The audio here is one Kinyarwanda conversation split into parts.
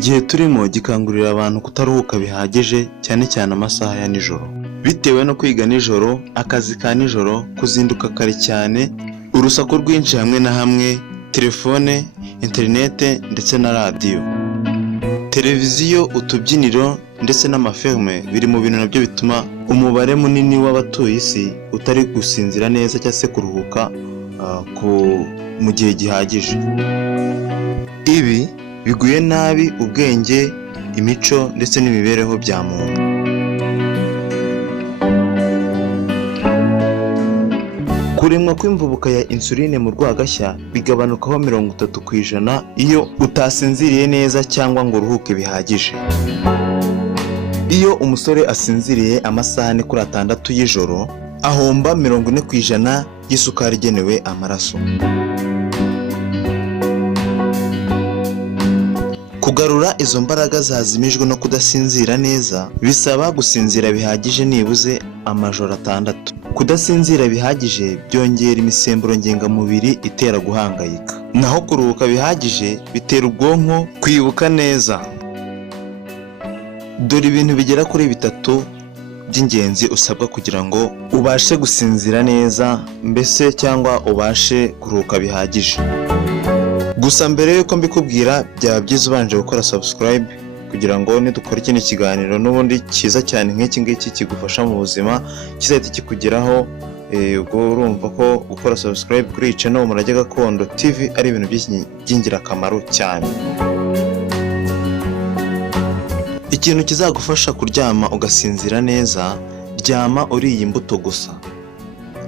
Igihe turimo gikangurira abantu kutaruhuka bihagije cyane cyane amasaha ya nijoro. Bitewe no kwiga nijoro, akazi ka nijoro, kuzinduka kare cyane, urusaku rwinshi hamwe na hamwe, telefone, interinete ndetse na radiyo. Televiziyo, utubyiniro ndetse n'amafilme biri mu bintu nabyo bituma umubare munini w'abatuye isi utari gusinzira neza cyangwa se kuruhuka mu gihe gihagije. Ibi biguye nabi ubwenge, imico ndetse n'imibereho bya muntu. Kuremwa kw'imvubuka ya insuline mu rwagashya bigabanukaho 30% iyo utasinziriye neza cyangwa ngo uruhuke bihagije. Iyo umusore asinziriye amasaha 4-6 y'ijoro, ahomba 40% y'isukari igenewe amaraso. Kugarura izo mbaraga zazimijwe no kudasinzira neza bisaba gusinzira bihagije nibuze amajoro 6. Kudasinzira bihagije byongera imisemburo ngengamubiri itera guhangayika. Naho kuruhuka bihagije bitera ubwonko kwibuka neza. Dore ibintu bigera kuri 3 by'ingenzi usabwa kugira ngo ubashe gusinzira neza mbese cyangwa ubashe kuruhuka bihagije. Gusa mbere yuko mbikubwira byaba byiza ubanje gukora subscribe kugira ngo nidukora ikindi kiganiro n'ubundi cyiza cyane nk'iki ngiki kigufasha mu buzima kizahita kikugeraho. Ubwo urumva ko gukora subscribe kuri iyi channel Umurage Gakondo TV ari ibintu by'ingirakamaro cyane. Ikintu kizagufasha kuryama ugasinzira neza, ryama uriye imbuto gusa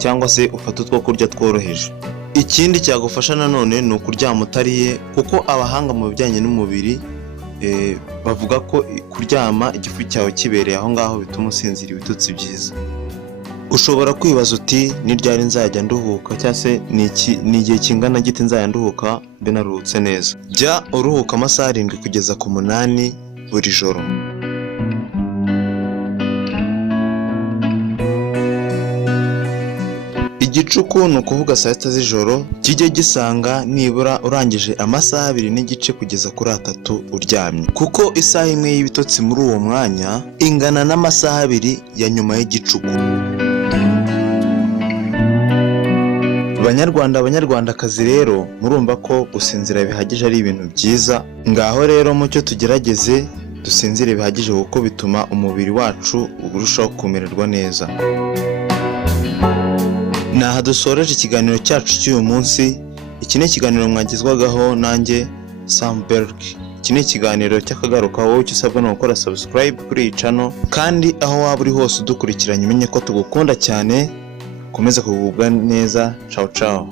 cyangwa se ufata utwo kurya tworoheje. Ikindi cyagufasha nanone ni ukuryama utariye, kuko abahanga mu bijyanye n'umubiri bavuga ko kuryama igifu cyawe kibereye aho ngaho bituma usinzira ibitotsi byiza. Ushobora kwibaza uti ni ryari nzajya nduhuka cyangwa se ni igihe kingana gite nzajya nduhuka mbe naruhutse neza. Jya uruhuka amasaha 7 kugeza ku 8 buri joro. Igicuku ni ukuvuga saa 6 z'ijoro, kijye gisanga nibura urangije amasaha 2 n'igice kugeza kuri 3 uryamye, kuko isaha imwe y'ibitotsi muri uwo mwanya ingana n'amasaha 2 ya nyuma y'igicuku. Banyarwandakazi rero murumva ko gusinzira bihagije ari ibintu byiza. Ngaho rero mucyo tugerageze dusinzire bihagije kuko bituma umubiri wacu urushaho kumererwa neza. Naha dusoreje ikiganiro cyacu cy'uyu munsi. Iki ni ikiganiro mwagizwagaho nanjye Samberg. Iki ni ikiganiro cy'akagaruka. Wowe icyo usabwa ni gukora subscribe kuri iyi channel, kandi aho waba uri hose udukurikiranye umenye ko tugukunda cyane. Komeza kugubwa neza. Ciao ciao.